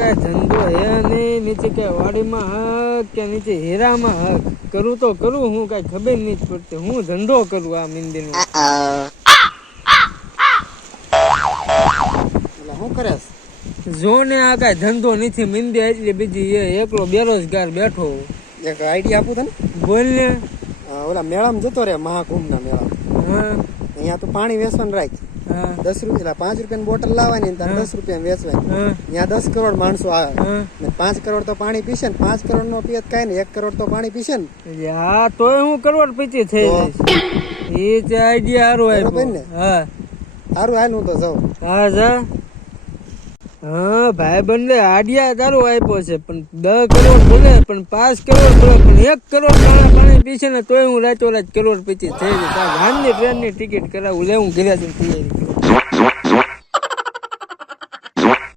કઈ ધંધો હે નહીં, નીચે કઈ વાડીમાં હક કે નીચે હીરામાં હક. કરું તો કરું હું, કઈ ખબર નહીં પડતી હું ધંધો કરું આ મંદિરનો. શું કરે જો ને આ કઈ ધંધો નથી, મંદિર એટલી બીજી એકલો બેરોજગાર બેઠો. એક આઈડિયા આપું તને. બોલ ને. ઓલા મેળામાં જતો રે, મહાકુંભ ના મેળા. હા અહીંયા તું પાણી વેચવાનું રાખ. હા 10 રૂપિયા 5 રૂપિયાની બોટલ લાવવાની, તારે 10 રૂપિયા વેચવાની. હા ત્યાં 10 કરોડ માણસો આવે હા. ને 5 કરોડ તો પાણી પીશે ને 5 કરોડ નો પીએ કઈ ને 1 કરોડ તો પાણી પીશે ને. એટલે હા તોય હું કરોડપતિ થઈ જઈશ. એ જ આઈડિયા હારો બરોબર ને? આપ્યો. હા સારું હાલ હું તો જાઉં. હા જા. હા ભાઈ બંને આડિયા તારો આપ્યો છે, પણ 10 કરોડ ભલે પણ 5 કરોડ ભલે પણ 1 કરોડ પાણી પીશે ને તોય હું રાતો રાત કરોડપતિ થઈ જઈશ. ગાંધી ટ્રેન ની ટિકિટ કરાવું, લેવું ઘરે તૈયારી.